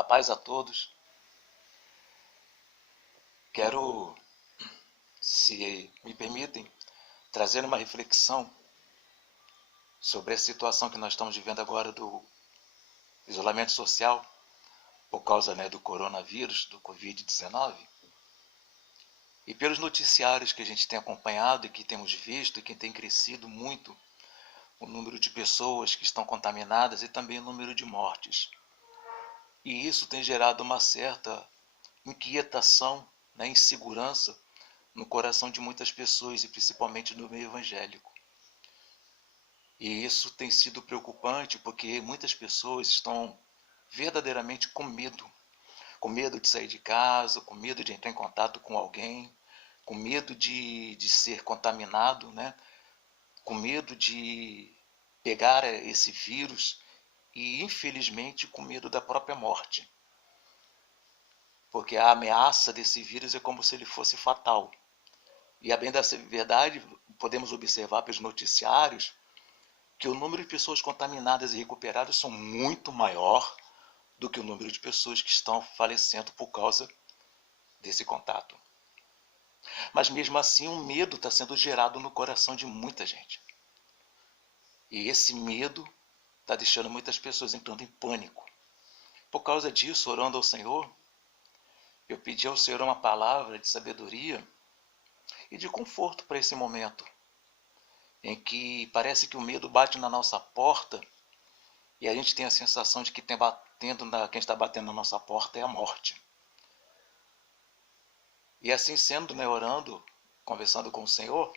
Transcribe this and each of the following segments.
A paz a todos. Quero, se me permitem, trazer uma reflexão sobre a situação que nós estamos vivendo agora do isolamento social por causa do coronavírus, do Covid-19. E pelos noticiários que a gente tem acompanhado e que temos visto e que tem crescido muito o número de pessoas que estão contaminadas e também o número de mortes. E isso tem gerado uma certa inquietação, insegurança no coração de muitas pessoas e principalmente no meio evangélico. E isso tem sido preocupante porque muitas pessoas estão verdadeiramente com medo de sair de casa, com medo de entrar em contato com alguém, com medo de ser contaminado, com medo de pegar esse vírus e, infelizmente, com medo da própria morte. Porque a ameaça desse vírus é como se ele fosse fatal. E, a bem da verdade, podemos observar pelos noticiários que o número de pessoas contaminadas e recuperadas são muito maior do que o número de pessoas que estão falecendo por causa desse contato. Mas mesmo assim, um medo está sendo gerado no coração de muita gente. E esse medo está deixando muitas pessoas entrando em pânico. Por causa disso, orando ao Senhor, eu pedi ao Senhor uma palavra de sabedoria e de conforto para esse momento, em que parece que o medo bate na nossa porta e a gente tem a sensação de que quem está batendo na nossa porta é a morte. E assim sendo, orando, conversando com o Senhor,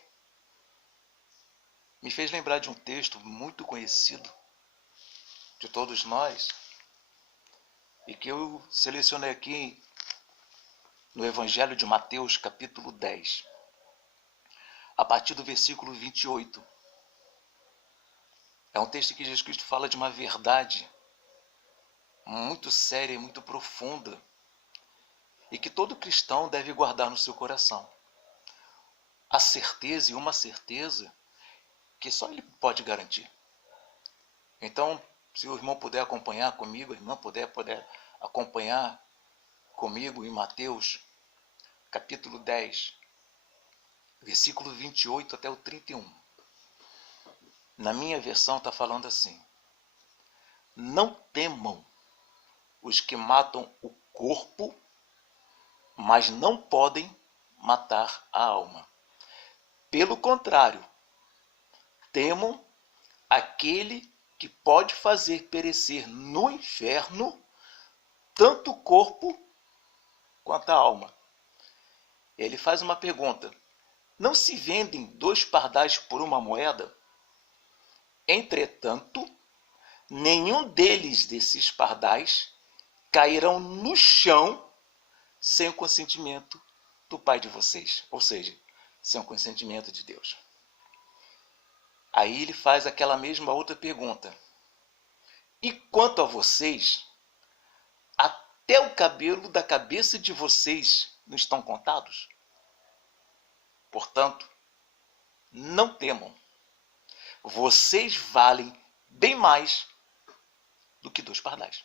me fez lembrar de um texto muito conhecido de todos nós e que eu selecionei aqui no Evangelho de Mateus, capítulo 10, a partir do versículo 28. É um texto que Jesus Cristo fala de uma verdade muito séria e muito profunda e que todo cristão deve guardar no seu coração. A certeza e uma certeza que só ele pode garantir. Então, se o irmão puder acompanhar comigo, a irmã puder acompanhar comigo em Mateus, capítulo 10, versículo 28 até o 31. Na minha versão está falando assim: não temam os que matam o corpo, mas não podem matar a alma. Pelo contrário, temam aquele que pode fazer perecer no inferno tanto o corpo quanto a alma. Ele faz uma pergunta: não se vendem 2 pardais por uma moeda? Entretanto, nenhum desses pardais cairão no chão sem o consentimento do Pai de vocês, ou seja, sem o consentimento de Deus. Aí ele faz aquela mesma outra pergunta: e quanto a vocês, até o cabelo da cabeça de vocês não estão contados? Portanto, não temam. Vocês valem bem mais do que 2 pardais.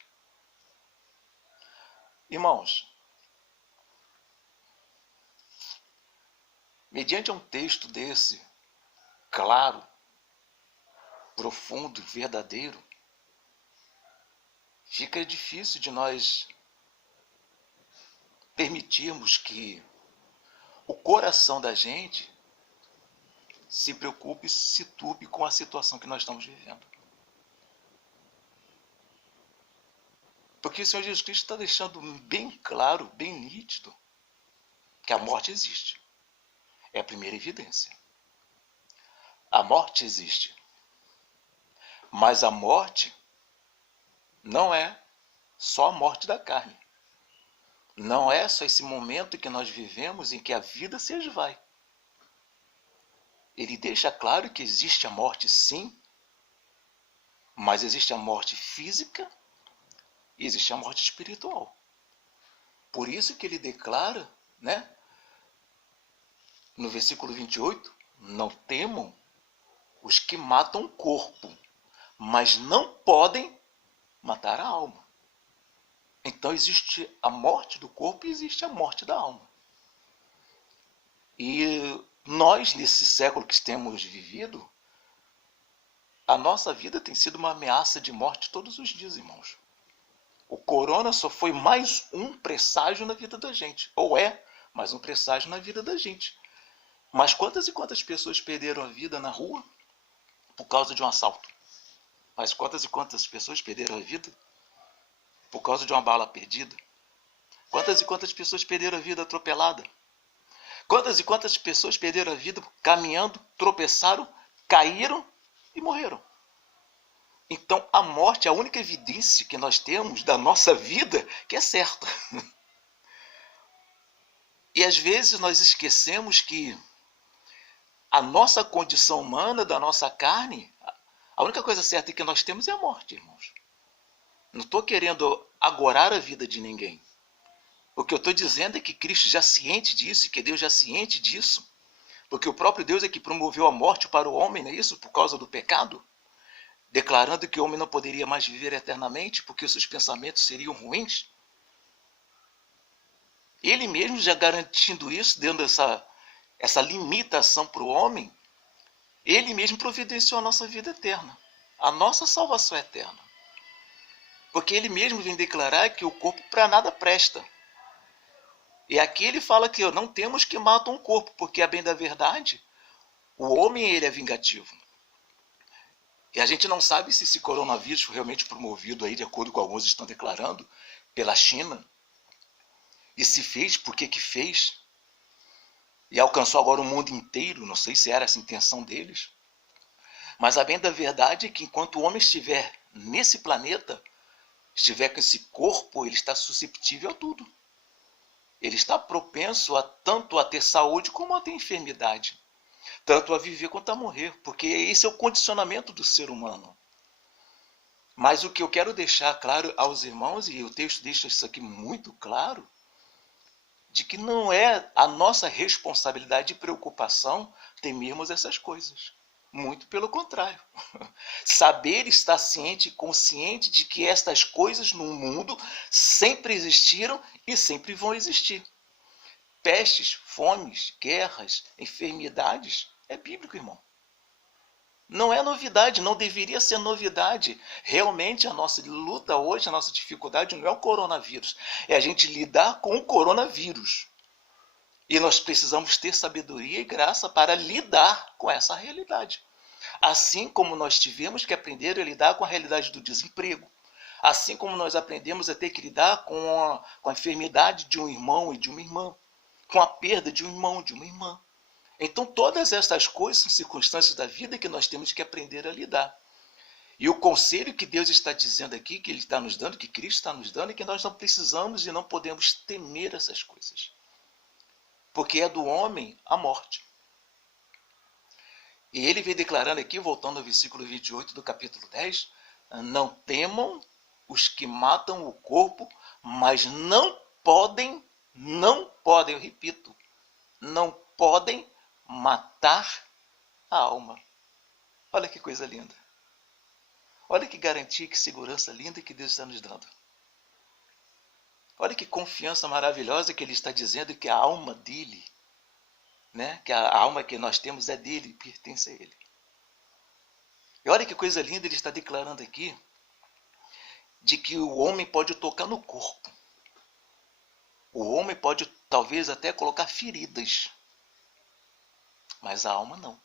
Irmãos, mediante um texto desse, claro, profundo, verdadeiro, fica difícil de nós permitirmos que o coração da gente se preocupe, se turbe com a situação que nós estamos vivendo. Porque o Senhor Jesus Cristo está deixando bem claro, bem nítido, que a morte existe. É a primeira evidência. A morte existe. Mas a morte não é só a morte da carne. Não é só esse momento que nós vivemos em que a vida se esvai. Ele deixa claro que existe a morte, sim, mas existe a morte física e existe a morte espiritual. Por isso que ele declara, no versículo 28, não temam os que matam o corpo, mas não podem matar a alma. Então existe a morte do corpo e existe a morte da alma. E nós, nesse século que temos vivido, a nossa vida tem sido uma ameaça de morte todos os dias, irmãos. O corona só foi mais um presságio na vida da gente. Ou é mais um presságio na vida da gente. Mas quantas e quantas pessoas perderam a vida na rua por causa de um assalto? Mas quantas e quantas pessoas perderam a vida por causa de uma bala perdida? Quantas e quantas pessoas perderam a vida atropelada? Quantas e quantas pessoas perderam a vida caminhando, tropeçaram, caíram e morreram? Então a morte é a única evidência que nós temos da nossa vida que é certa. E às vezes nós esquecemos que a nossa condição humana, da nossa carne, a única coisa certa que nós temos é a morte, irmãos. Não estou querendo agorar a vida de ninguém. O que eu estou dizendo é que Cristo já ciente disso, e que Deus já ciente disso, porque o próprio Deus é que promoveu a morte para o homem, não é isso? Por causa do pecado, declarando que o homem não poderia mais viver eternamente, porque os seus pensamentos seriam ruins. Ele mesmo já garantindo isso, dando essa limitação para o homem, ele mesmo providenciou a nossa vida eterna, a nossa salvação eterna. Porque ele mesmo vem declarar que o corpo para nada presta. E aqui ele fala que não temos que matar um corpo, porque a bem da verdade, o homem ele é vingativo. E a gente não sabe se esse coronavírus foi realmente promovido aí, de acordo com alguns estão declarando, pela China. E se fez, por que que fez? E alcançou agora o mundo inteiro, não sei se era essa a intenção deles. Mas a bem da verdade é que enquanto o homem estiver nesse planeta, estiver com esse corpo, ele está susceptível a tudo. Ele está propenso tanto a ter saúde como a ter enfermidade. Tanto a viver quanto a morrer, porque esse é o condicionamento do ser humano. Mas o que eu quero deixar claro aos irmãos, e o texto deixa isso aqui muito claro, de que não é a nossa responsabilidade e preocupação temermos essas coisas. Muito pelo contrário. Saber estar ciente e consciente de que estas coisas no mundo sempre existiram e sempre vão existir. Pestes, fomes, guerras, enfermidades, é bíblico, irmão. Não é novidade, não deveria ser novidade. Realmente a nossa luta hoje, a nossa dificuldade não é o coronavírus, é a gente lidar com o coronavírus. E nós precisamos ter sabedoria e graça para lidar com essa realidade. Assim como nós tivemos que aprender a lidar com a realidade do desemprego, assim como nós aprendemos a ter que lidar com a enfermidade de um irmão e de uma irmã, com a perda de um irmão e de uma irmã. Então todas essas coisas são circunstâncias da vida que nós temos que aprender a lidar. E o conselho que Deus está dizendo aqui, que Ele está nos dando, que Cristo está nos dando, é que nós não precisamos e não podemos temer essas coisas. Porque é do homem a morte. E ele vem declarando aqui, voltando ao versículo 28 do capítulo 10, não temam os que matam o corpo, mas não podem, eu repito, não podem matar a alma. Olha que coisa linda. Olha que garantia, que segurança linda que Deus está nos dando. Olha que confiança maravilhosa que Ele está dizendo que a alma dele, né, que a alma que nós temos é dele, pertence a Ele. E olha que coisa linda Ele está declarando aqui, de que o homem pode tocar no corpo. O homem pode talvez até colocar feridas, mas a alma não.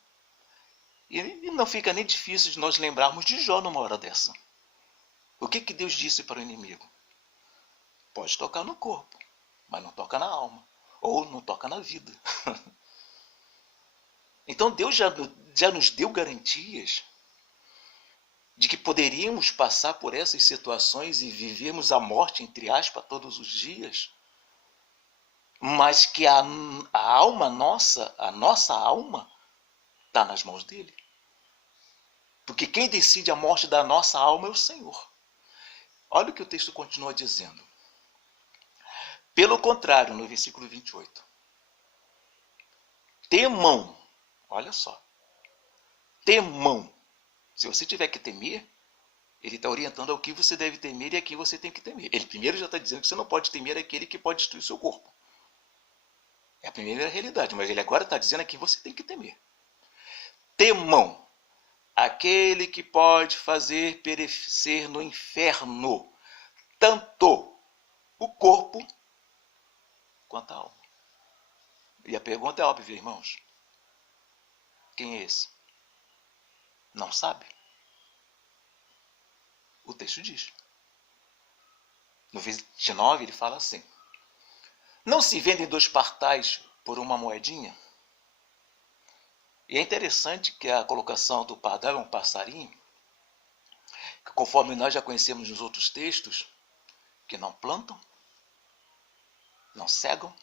E não fica nem difícil de nós lembrarmos de Jó numa hora dessa. O que Deus disse para o inimigo? Pode tocar no corpo, mas não toca na alma. Ou não toca na vida. Então Deus já nos deu garantias de que poderíamos passar por essas situações e vivermos a morte, entre aspas, todos os dias. Mas que a alma nossa, a nossa alma, está nas mãos dele. Porque quem decide a morte da nossa alma é o Senhor. Olha o que o texto continua dizendo. Pelo contrário, no versículo 28. Temam, olha só. Temam. Se você tiver que temer, Ele está orientando ao que você deve temer e a quem você tem que temer. Ele primeiro já está dizendo que você não pode temer aquele que pode destruir o seu corpo. É a primeira realidade, mas ele agora está dizendo a quem você tem que temer. Temam aquele que pode fazer perecer no inferno tanto o corpo quanto a alma. E a pergunta é óbvia, irmãos. Quem é esse? Não sabe? O texto diz. No 29 ele fala assim: não se vendem 2 partais por uma moedinha? E é interessante que a colocação do pardal é um passarinho, que conforme nós já conhecemos nos outros textos, que não plantam, não cegam,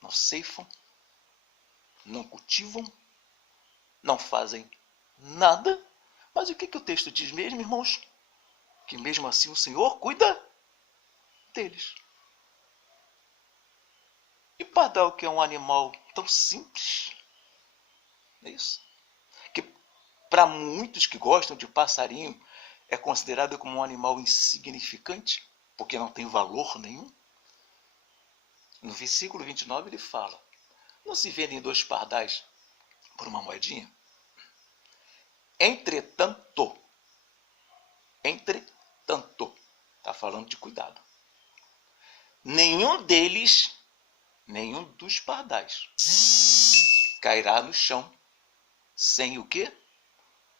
não ceifam, não cultivam, não fazem nada. Mas o que o texto diz mesmo, irmãos? Que mesmo assim o Senhor cuida deles. E pardal, que é um animal tão simples, não é isso? Que para muitos que gostam de passarinho é considerado como um animal insignificante, porque não tem valor nenhum. No versículo 29 ele fala: não se vendem 2 pardais por uma moedinha? Entretanto, está falando de cuidado. Nenhum dos pardais, cairá no chão sem o quê?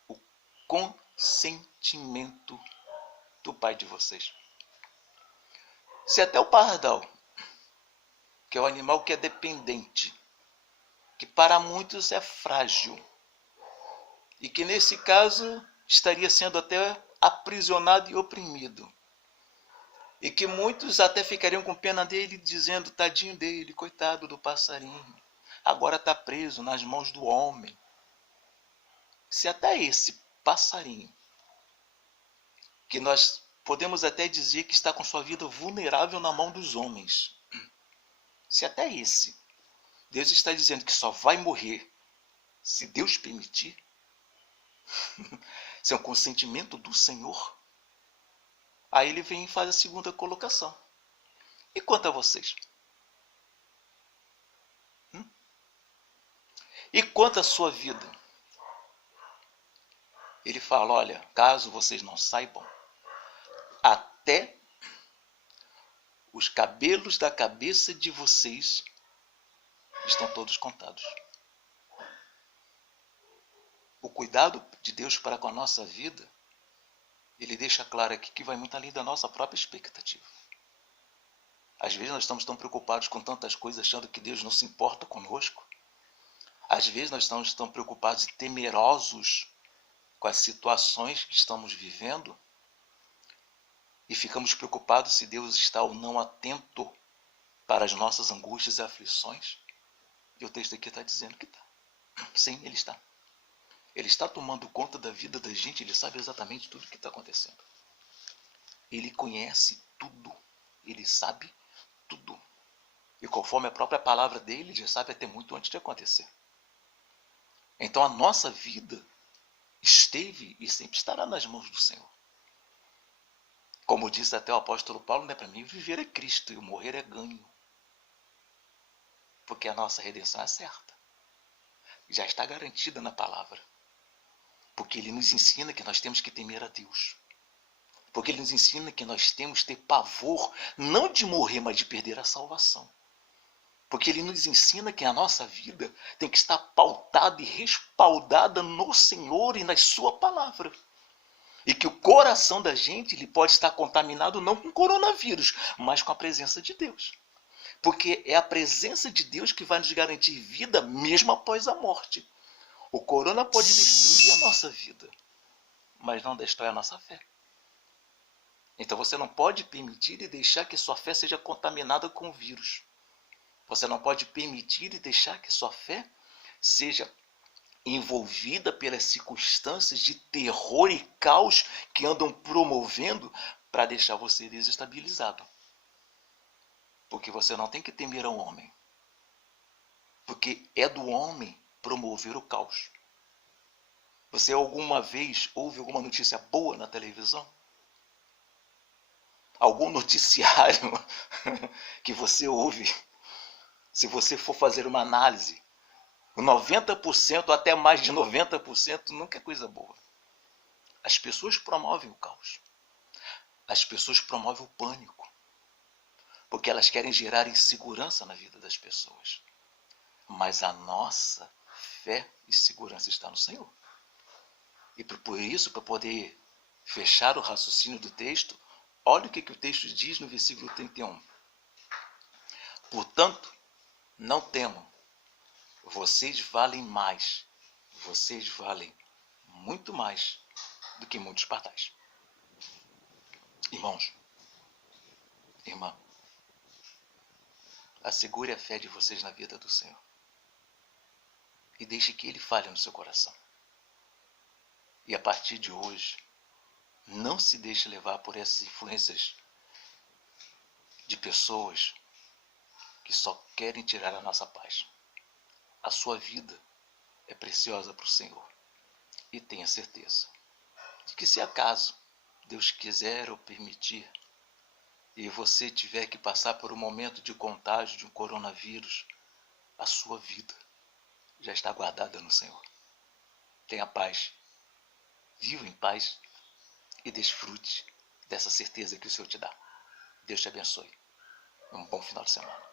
O consentimento do Pai de vocês. Se até o pardal, que é o animal que é dependente, que para muitos é frágil, e que nesse caso estaria sendo até aprisionado e oprimido, e que muitos até ficariam com pena dele, dizendo: tadinho dele, coitado do passarinho, agora está preso nas mãos do homem. Se até esse passarinho, que nós podemos até dizer que está com sua vida vulnerável na mão dos homens, se até esse, Deus está dizendo que só vai morrer se Deus permitir, se é um consentimento do Senhor, aí ele vem e faz a segunda colocação. E quanto a vocês? E quanto à sua vida? Ele fala: olha, caso vocês não saibam, até os cabelos da cabeça de vocês estão todos contados. O cuidado de Deus para com a nossa vida, ele deixa claro aqui que vai muito além da nossa própria expectativa. Às vezes nós estamos tão preocupados com tantas coisas, achando que Deus não se importa conosco. Às vezes nós estamos tão preocupados e temerosos com as situações que estamos vivendo, e ficamos preocupados se Deus está ou não atento para as nossas angústias e aflições. E o texto aqui está dizendo que está. Sim, ele está. Ele está tomando conta da vida da gente, ele sabe exatamente tudo o que está acontecendo. Ele conhece tudo, ele sabe tudo. E conforme a própria palavra dele, ele já sabe até muito antes de acontecer. Então a nossa vida esteve e sempre estará nas mãos do Senhor. Como disse até o apóstolo Paulo, para mim viver é Cristo e o morrer é ganho. Porque a nossa redenção é certa. Já está garantida na palavra. Porque ele nos ensina que nós temos que temer a Deus. Porque ele nos ensina que nós temos que ter pavor, não de morrer, mas de perder a salvação. Porque ele nos ensina que a nossa vida tem que estar pautada e respaldada no Senhor e na sua palavra. E que o coração da gente ele pode estar contaminado não com coronavírus, mas com a presença de Deus. Porque é a presença de Deus que vai nos garantir vida mesmo após a morte. O corona pode destruir a nossa vida, mas não destrói a nossa fé. Então você não pode permitir e deixar que sua fé seja contaminada com o vírus. Você não pode permitir e deixar que sua fé seja envolvida pelas circunstâncias de terror e caos que andam promovendo para deixar você desestabilizado. Porque você não tem que temer ao homem. Porque é do homem promover o caos. Você alguma vez ouve alguma notícia boa na televisão? Algum noticiário que você ouve? Se você for fazer uma análise, o 90%, até mais de 90%, nunca é coisa boa. As pessoas promovem o caos. As pessoas promovem o pânico. Porque elas querem gerar insegurança na vida das pessoas. Mas a nossa fé e segurança está no Senhor. E por isso, para poder fechar o raciocínio do texto, olha o que o texto diz no versículo 31. Portanto, não temam, vocês valem mais, vocês valem muito mais do que muitos pardais. Irmãos, irmã, assegure a fé de vocês na vida do Senhor. E deixe que Ele fale no seu coração. E a partir de hoje, não se deixe levar por essas influências de pessoas que só querem tirar a nossa paz. A sua vida é preciosa para o Senhor. E tenha certeza de que, se acaso Deus quiser ou permitir, e você tiver que passar por um momento de contágio de um coronavírus, a sua vida já está guardada no Senhor. Tenha paz, viva em paz e desfrute dessa certeza que o Senhor te dá. Deus te abençoe. Um bom final de semana.